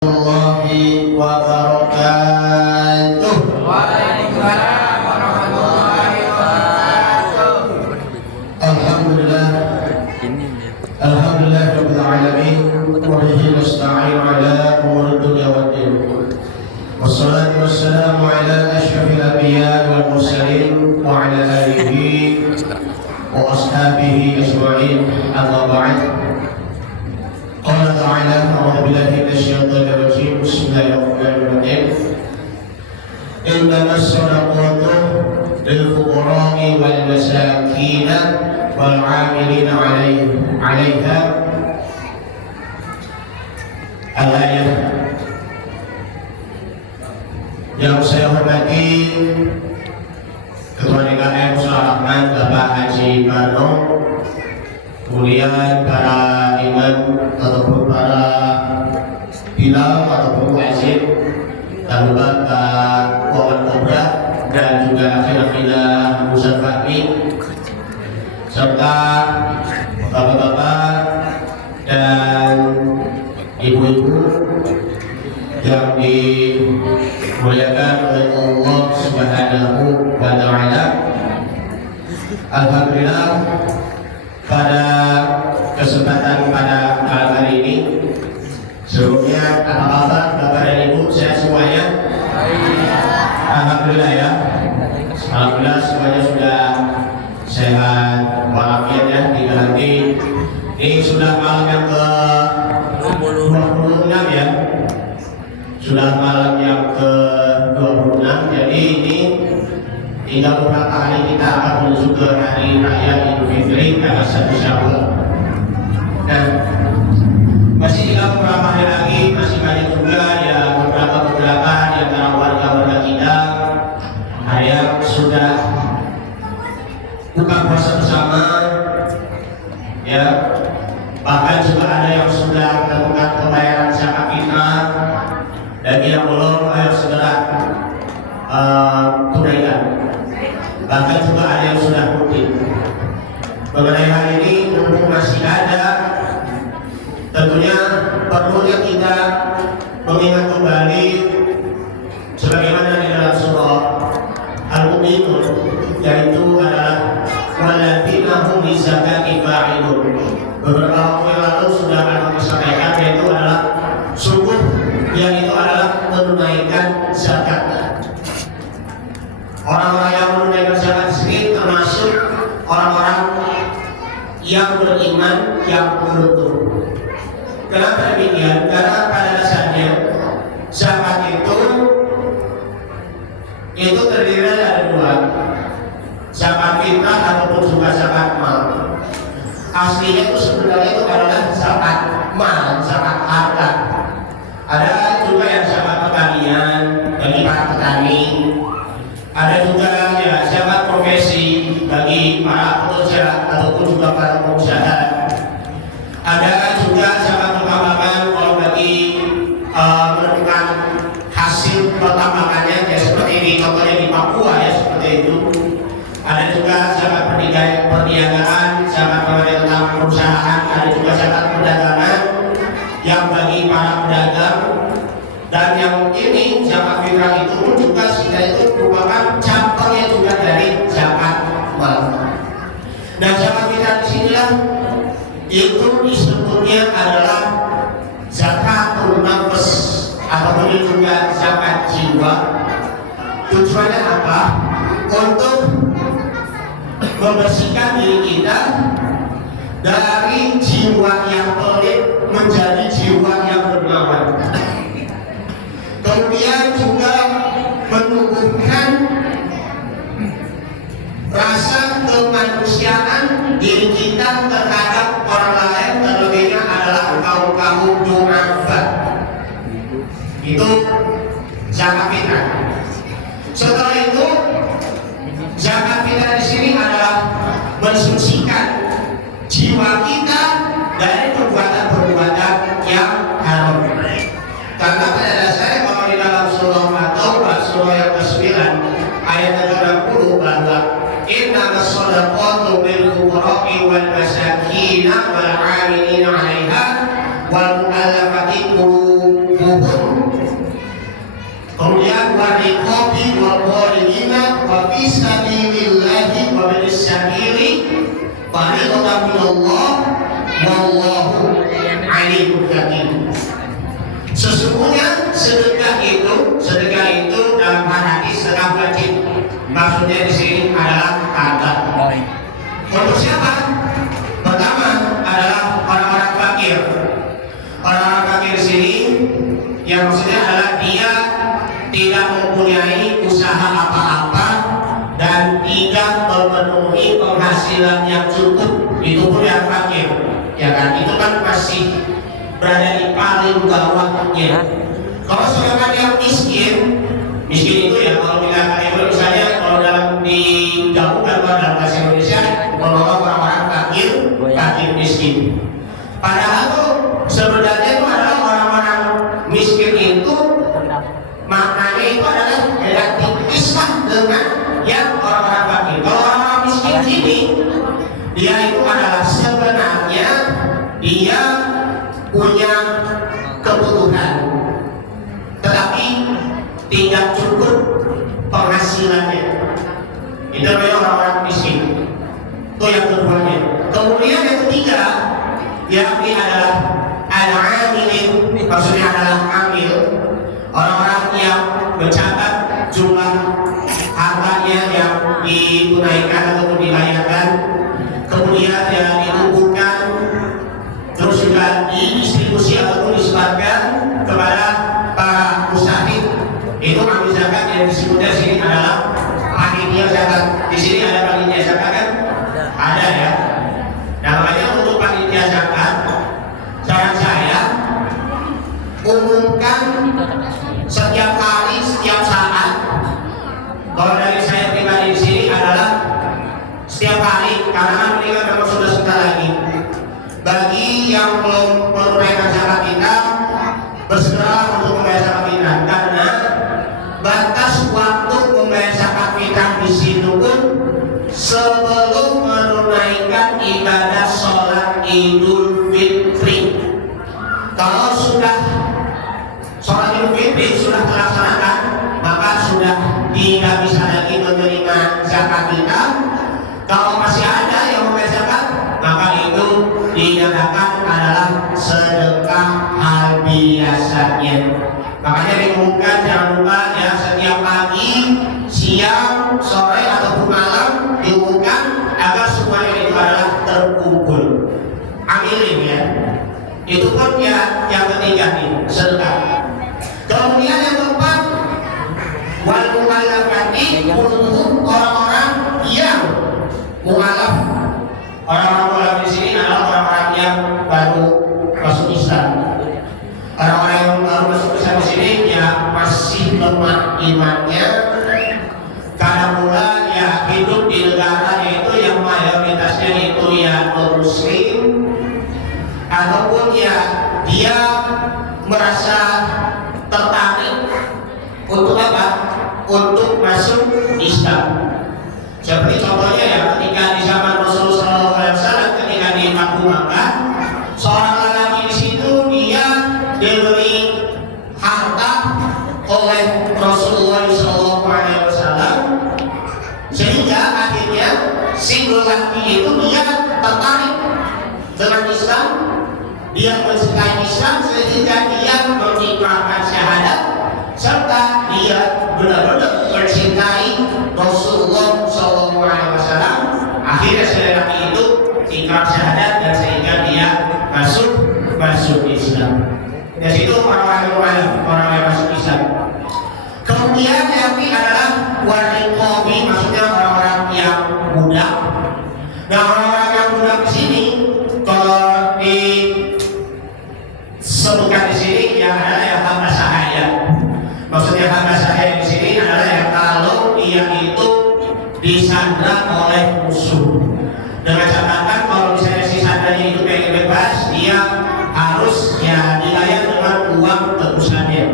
Warahmatullahi wabarakatuh. Waalaikumsalam warahmatullahi wabarakatuh. Alhamdulillah. Alhamdulillah rabbil alamin. Wa bihi nasta'in ala umuri dunya waddin. Wassalatu wassalamu ala asyrafil anbiya wal mursalin wa ala alihi wa ashabihi ajma'in. Amma ba'd. Qala ta'ala a'udzu billahi minasyaitonir rajim. Bismillahirrahmanirrahim. Innamas shadaqatu lil fuqara'i wal masakin wal 'amilina 'alaiha. Al-ayat. Yang saya hormati Ketua DKM Rahman Bapak Haji Barno, kemudian para imam ataupun para bilal ataupun muezzin, dan Bapak Wawan Kobra dan juga akhir-akhirnya Ustaz Fahmi, serta bapak-bapak dan ibu-ibu yang dimuliakan oleh Allah Subhanahu wa Ta'ala. Alhamdulillah, pada kesempatan pada malam hari ini, sebelumnya apa kabar Bapak dan Ibu, sehat semuanya? Alhamdulillah ya. Alhamdulillah semuanya sudah sehat walafiat ya, tidak lagi. Ini sudah malam yang ke 26 ya. Sudah malam yang ke 26. Jadi ini tinggal beberapa hari kita akan menuju ke hari raya Idul Fitri tanggal 1 Syawal. Dan masih tinggal beberapa hari lagi, masih banyak juga ya beberapa di antara warga-warga kita yang sudah buka puasa bersama, ya. Bahkan juga ada yang sudah melakukan pembayaran zakat fitrah, dan yang belum ayo segera tunaikan. Bahkan juga ada yang sudah rutin. Mengenai hal ini, mumpung masih ada, tentunya perlunya kita mengingat kembali sebagaimana di dalam surah Al-Mu'minun, yaitu adalah walladzina hum lizakati fa'ilun. Beberapa waktu yang lalu sudah akan disampaikan, yaitu adalah sungguh yang itu adalah menunaikan zakat. Orang-orang yang menunaikan zakat sendiri termasuk orang-orang yang beriman, yang beruntung. Kenapa demikian? Karena pada dasarnya zakat itu terdiri dari dua, zakat fitrah ataupun juga zakat mal. Aslinya itu sebenarnya itu adalah zakat mal, zakat harta. Ada juga yang zakat pertanian bagi para petani. Ada juga ya zakat profesi bagi para pekerja ataupun juga para pengusaha. Ada juga zakat pertambangan kalau bagi menentukan hasil pertambangannya, ya seperti ini contohnya di Papua ya seperti itu. Ada juga zakat perniagaan, zakat tentang perusahaan, ada juga zakat perdagangan yang bagi para pedagang. Dan yang ini zakat fitrah itu pun juga sudah itu merupakan cabangnya juga dari zakat mal. Nah, zakat fitrah di sinilah itu disebutnya adalah zakatul nafs ataupun juga zakat jiwa. Tujuannya apa? Untuk membersihkan diri kita dari jiwa yang pelit menjadi jiwa yang dermawan. Kemudian juga menumbuhkan rasa kemanusiaan diri kita terhadap orang lain, terlebihnya adalah kaum du'afa. Itu zakat fitrah. Setelah itu zakat fitrah di sini adalah mensucikan jiwa kita dari perbuatan-perbuatan yang haram. Karena pada dasarnya kalau di dalam surah At-Taubah surah yang ke-9 ayat 60 bahwa innamas shadaqatu lil fuqara'i wal masakin wal 'amilina 'alaiha wal mu'allafati qulubuhum ribuhum. Kemudian wariqabi wal gharimina wa fi sabilillahi wa bil sabili fariidatan minallah wallahu alimul hakim. Sesungguhnya sedekah itu dalam hadis sedekah wajib. Maksudnya di sini adalah harta. Untuk siapa? Pertama adalah orang-orang fakir. Orang-orang fakir di sini yang maksudnya adalah dia tidak mempunyai usaha apa-apa dan tidak memenuhi penghasilan yang cukup. Itu pun yang fakir, ya kan? Itu kan masih berada di paling bawahnya. Kalau sedangkan yang miskin itu ya kalau misalnya kalau dalam digabungkan dalam bahasa Indonesia menolong orang-orang fakir miskin. Padahal tuh sebenarnya itu adalah orang-orang miskin itu maknanya itu adalah relatif islah dengan yang orang-orang fakir. Kalau orang-orang miskin ini dia itu adalah sebenarnya dia punya kebutuhan tetapi tidak cukup penghasilannya. Itu namanya orang-orang miskin. Itu yang keduanya. Kemudian yang ketiga yakni adalah al-amilin, maksudnya adalah amil, orang-orang yang mencatat jumlah hartanya yang ditunaikan ataupun dibayarkan, kemudian yang dikumpulkan, terus juga didistribusi ataupun disebarkan kepada para mustahik. Itu amil zakat yang disebutnya sini adalah panitia zakat. Di sini ada panitia zakat kan? Ada ya. Nah makanya untuk panitia zakat, saran saya umumkan setiap hari, setiap saat. Kalau dari saya pribadi di sini adalah setiap hari, karena meninggal memang sudah sebentar lagi. Bagi yang belum menunaikan zakat fitrah, bersegera untuk membayar zakat fitrah, karena batas waktu membayar zakat fitrah di situ pun sebelum menunaikan ibadah sholat Idul Fitri. Kalau sudah sholat Idul Fitri sudah terlaksanakan, maka sudah tidak bisa lagi menerima zakat fitrah. Kalau masih ada yang membayar zakat, maka itu dinyatakan adalah sedekah hal biasanya. Makanya diumumkan jangan lupa ya, setiap pagi, siang, sore ataupun malam diumumkan agar semuanya itu adalah terkumpul. Amilin ya. Itu pun ya yang ketiga nih, sedekah. Kemudian yang keempat, wal mu'allafati qulubuhum, orang-orang yang mu'allaf. Orang-orang mu'allaf di sini adalah orang-orang yang baru masuk Islam. Orang-orang yang baru masuk Islam di sini ya masih lemah imannya, karena mula ya hidup di negara itu yang mayoritasnya itu ya non-muslim, ataupun ya dia merasa tertarik untuk apa? Untuk masuk Islam. Seperti contohnya ya ketika di zaman Rasulullah SAW, ketika di Makkah, seorang lelaki di situ dia diberi harta oleh Rasulullah SAW, sehingga akhirnya si lelaki itu dia tertarik dengan Islam, dia mencintai Islam sehingga dia mengikrarkan syahadat serta dia benar-benar mencintai Rasulullah SAW. Akhirnya si lelaki itu ikrar syahadat dan sehingga dia masuk Islam. Dari situ orang-orang yang masuk Islam. Kemudian yang ini adalah wariqabi, maksudnya orang-orang yang budak. Nah orang-orang yang budak di sini kalau disebutkan di sini yang adalah yang hamba sahaya. Maksudnya hamba sahaya di sini adalah yang kalau dia itu disandra oleh musuh. Dengan catatan kalau misalnya si sandranya itu pengen bebas, dia harus ya dibayar dengan uang tebusannya.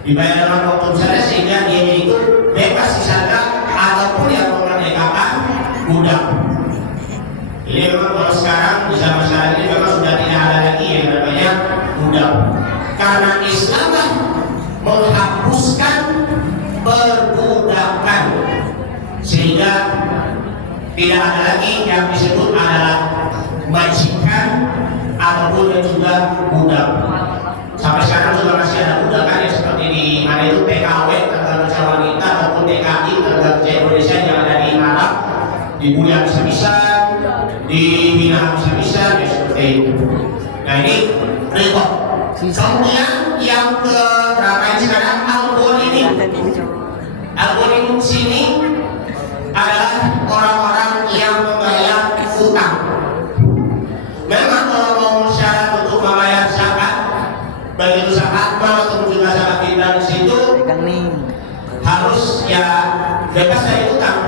Dibayar dengan uang tebusannya sehingga dia itu bebas si sandra ataupun yang memerdekakan budak. Ini memang kalau sekarang di zaman sekarang ini memang sudah tidak ada lagi yang namanya budak. Karena Islam sehingga tidak ada lagi yang disebut adalah majikan ataupun juga budak. Sampai sekarang juga masih ada budak kan ya, seperti di mana itu TKW tenaga kerja wanita ataupun TKI tenaga kerja Indonesia yang ada di Arab, di Bulia bisa-bisa, di Mina bisa-bisa, ya seperti itu. Nah ini rekod. Kemudian yang ke berapa ini sekarang al-ghanimin. Al-ghanimin sini adalah orang-orang yang membayar utang. Memang kalau mau syarat untuk membayar zakat, baik itu zakat mal ataupun juga zakat fitrah di situ harus ya bebas dari utang.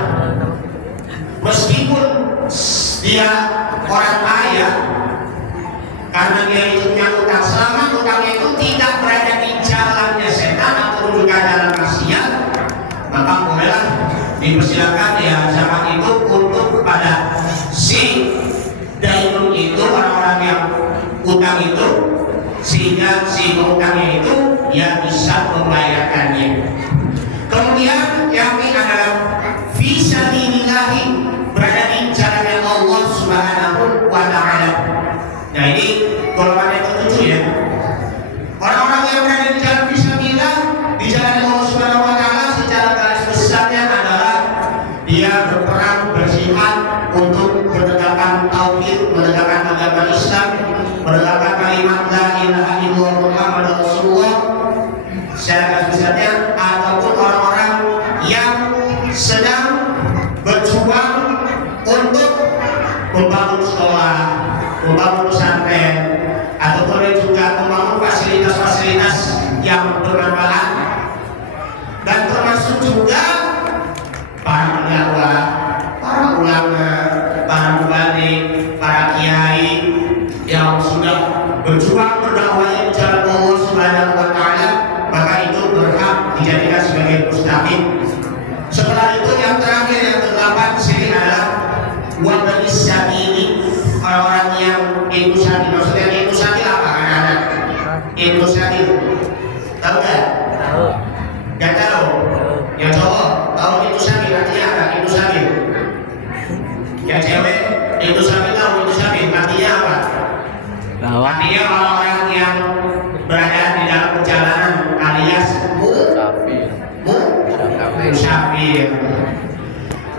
Meskipun dia orang kaya, karena dia itu punya utang, selama utangnya itu tidak berada di jalannya setan ataupun juga dalam maksiat, maka bolehlah dipersilakan ya zakat itu untuk kepada si dainun itu, orang-orang yang utang itu, sehingga si utangnya itu ya bisa membayarkannya. Kemudian yang ini adalah fisabilillahi, berada di jalannya Allah Subhanahu wa Ta'ala. Nah ini golongan yang ketujuh ya. Orang-orang yang berada di jalan fisabilillah, di jalan Allah Subhanahu wa Ta'ala, secara garis besarnya adalah dia berperang berjihad untuk menegakkan tauhid, menegakkan agama Islam, menegakkan kalimat la ilaha illallah Muhammadur Rasulullah secara garis besarnya, ataupun orang-orang yang sedang berjuang untuk membangun sekolah, membangun pesantren, ataupun juga membangun fasilitas-fasilitas yang bermanfaat, dan termasuk juga para pendakwah, para ulama, para mubalik, para kiai yang sudah berjuang berdakwahnya di jalan Allah Subhanahu wa Ta'ala, maka itu berhak dijadikan sebagai mustaqim. Setelah itu yang terakhir yang ke-8 di sini adalah wabani sabili, orang-orang yang itu sabil. Maksudnya itu sabil apa anak-anak? Itu sabil, tahu nggak? Tahu. Nggak tahu? Yang cowok tahu itu sabil artinya apa? Itu sabil. Yang cewek itu sabil tahu itu sabil artinya apa? Artinya orang-orang yang berada di dalam perjalanan alias musafir.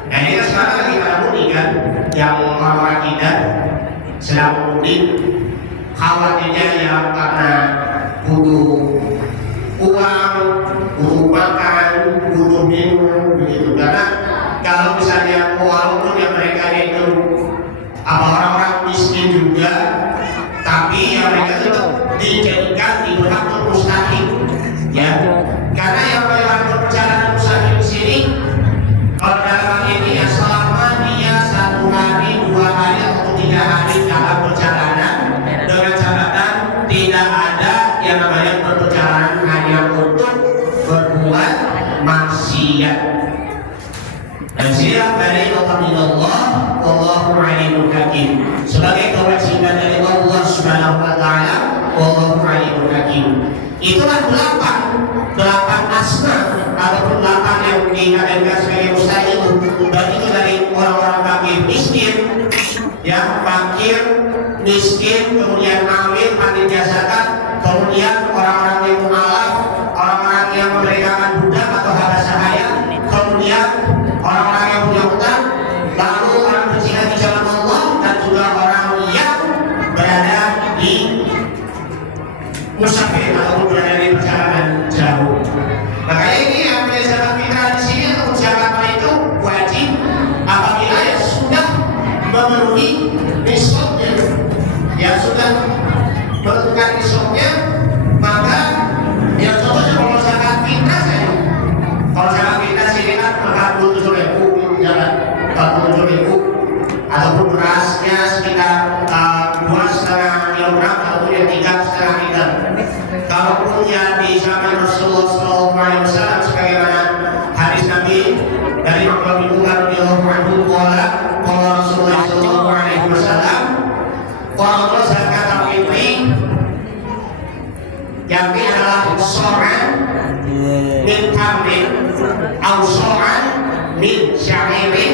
Nah ini kan sekarang lagi pada mudik kan, yang orang-orang kita sedang mudik, khawatirnya ya karena butuh uang, butuh makan, butuh minum, begitu. Karena kalau misalnya walaupun yang mereka itu apa orang-orang miskin juga, tapi yang mereka itu dijadikan diberhak untuk mustaqim, ya. Karena yang melakukan perjalanan mustaqim di sini, kalau dalam hal ini ya selama dia 1 hari, 2 hari atau 3 hari dalam perjalanan dengan catatan tidak ada yang namanya perjalanan hanya untuk berbuat maksiat. Dan siap dari Allah, Wallahu alimul hakim. Sebagai kewajiban dari Allah Subhanahu wa Ta'ala, Wallahu alimul hakim. Itulah 8 asma ataupun 8 yang dikatakan sebagai mustahil. Dan itu dari orang-orang fakir miskin, ya fakir miskin, kemudian awil, panitia zakat, kemudian orang-orang yang mualaf, orang-orang yang memerdekakan budak atau hamba sahaya, kemudian orang-orang yang punya utang, lalu orang berjihad di jalan Allah, dan juga orang yang berada di musafir ataupun berada di perjalanan jauh. Makanya ini yang menjadi zakat fitrah di sini ataupun zakat itu wajib apabila ya sudah memenuhi nisabnya, ya sudah menentukan nisabnya, maka ya contohnya kalau zakat fitrah saja. Kalau zakat fitrah sini kan 47.000, jangan 47.000, ataupun berasnya sekitar 2,5 kilogram ataupun yang 3,5 liter. Kalaupun yang di zaman Rasulullah SAW sebagaimana hadis Nabi dari Abdullah bin Umar radhiyallahu anhu qala Rasulullah sallallahu alaihi wasallam qala zakat al-fitri yang ini adalah so'an min tamrin atau so'an min sya'irin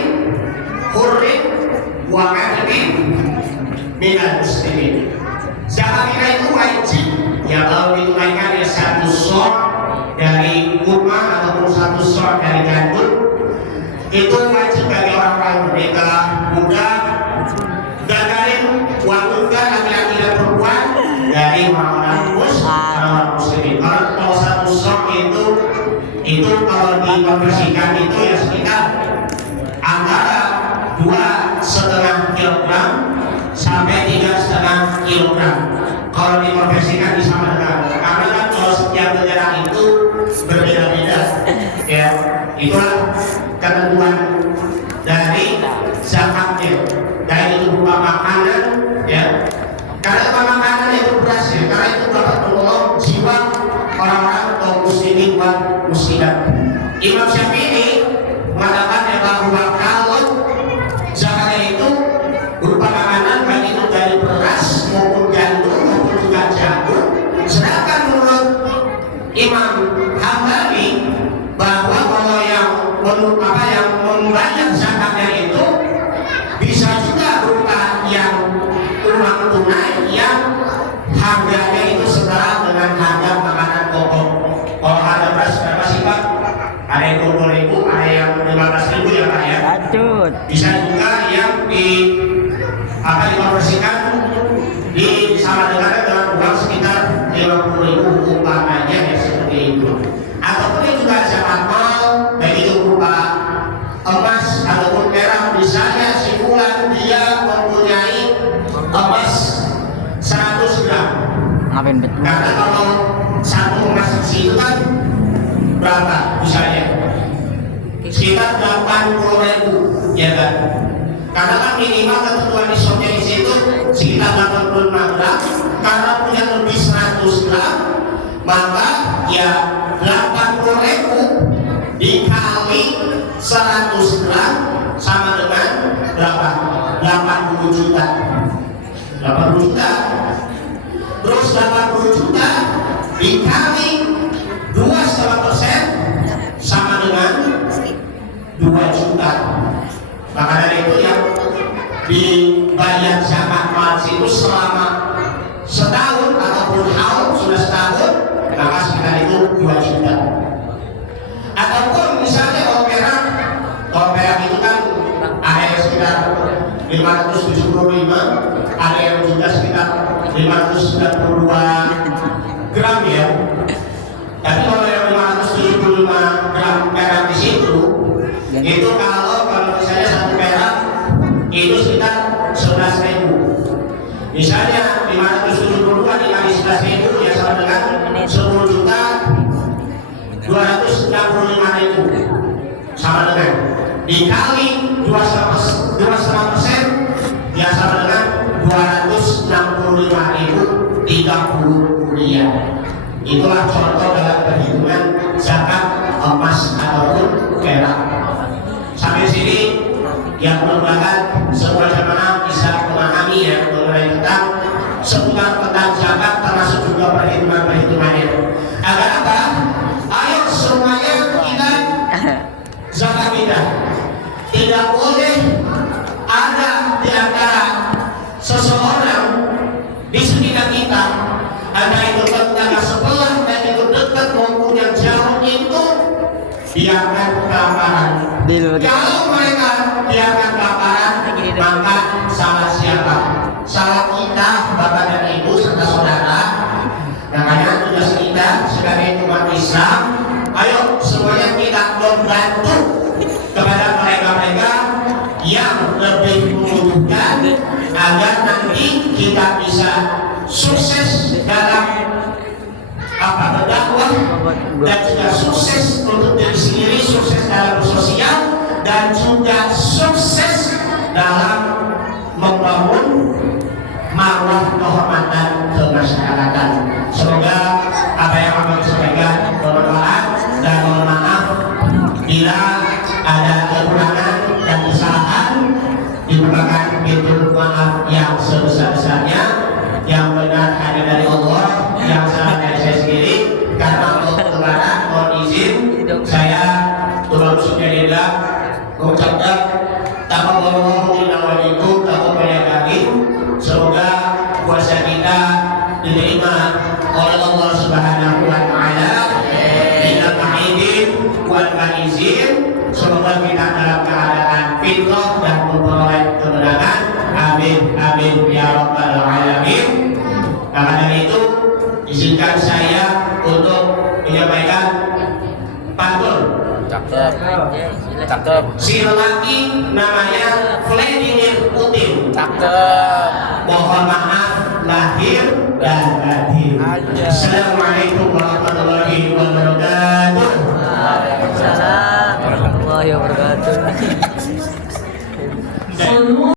Wa minal muslimin. Zakat fitrah itu wajib ya kalau ditunaikan ya 1 sok dari kurma ataupun 1 sok dari gandum. Itu wajib bagi orang-orang merdeka, muda, gagarin, wanita, laki-laki dan perempuan dari orang-orang muslimin. Kalau 1 sok itu kalau dikonversikan itu ya sekitar antara 2,5 kilogram sampai 3,5 kilogram. Kalau dikonversikan di sama dengan, karena kan kalau setiap negara itu berbeda-beda, ya itulah ketentuan dari zakatnya. Dan itu berupa makanan, ya. Karena makanan itu beras ya, karena itu dapat menolong jiwa orang-orang kaum muslimin dan muslimat. Imam Syafi'i mengatakan ya bahwa kalau zakatnya itu berupa makanan baik itu dari beras maupun gandum maupun juga jagung. Sedangkan menurut Imam Hambali bahwa kalau yang membayar zakatnya itu bisa juga berupa yang uang tunai yang harganya itu setara dengan harga makanan pokok. Kalau harga beras berapa sih Pak? Ada yang 20.000, ada yang 15.000 ya Pak ya. Bisa juga yang dikonversikan sama dengan uang sekitar 50.000 umpamanya ya seperti itu. Ataupun itu juga zakat mal, baik itu berupa emas ataupun perak. Misalnya si fulan dia mempunyai emas 100 gram. Karena kalau 1 emas itu kan berapa misalnya? Sekitar 80.000 ya kan? Karena kan minimal ketentuan nisabnya di situ sekitar 85 gram. Karena punya lebih 100 gram, maka ya 80.000 dikali 100 gram sama dengan berapa? 80 juta. 80 juta. Terus 80 juta dikali 2,5% sama dengan 2 juta. Maka dari itu yang dibayar zakat mal itu selama setahun ataupun haul sudah setahun, maka sekitar itu 2 juta. Ataupun misalnya kalau perak itu kan ada yang sekitar 575, ada yang juga sekitar 592 gram ya. Tapi kalau yang 575 gram perak di situ, itu kalau misalnya 1 perak itu sekitar 11.000. Misalnya 572 dikali 11.000 ya sama dengan 10 juta 265.000 sama dengan dikali 2,5% ya sama dengan 265.030 rupiah. Itulah contoh dalam perhitungan zakat emas ataupun perak. Sampai sini yang merupakan semua jamaah bisa memahami ya mengenai tentang seputar tentang zakat termasuk juga perhitungannya. Agar apa? Ayo semuanya kita zakat kita. Tidak boleh ada di antara seseorang di sekitar kita, ada itu tetangga sebelah dan itu dekat maupun yang jauh itu biarkan kelaparan. Kalau mereka biarkan kelaparan, maka salah siapa? Salah kita, bapak dan ibu serta saudara. Makanya tugas kita sebagai umat Islam, ayo semuanya kita membantu kepada mereka-mereka yang lebih membutuhkan agar nanti kita bisa sukses dalam berdakwah dan juga sukses untuk diri sendiri, sukses dalam bersosial dan juga sukses dalam membangun marwah kehormatan kemasyarakatan. Semoga apa yang kami sampaikan bermanfaat dan mohon maaf bila ada kekurangan dan kesalahan, dibukakan pintu maaf yang sebesar-besarnya. Yang benar hanya dari Allah, yang salah dari saya sendiri. Karena Allah Ta'ala mohon izin oleh Allah Subhanahu wa taala. Minal aidin wal faizin. Semoga kita dalam keadaan fitrah dan memperoleh kemenangan. Amin amin ya rabbal alamin. Karena itu izinkan saya untuk menyampaikan pantun. Cakep. Si lelaki namanya Vladimir Putin. Cakep. Mohon maaf lahir dan batin. Aja. Assalamualaikum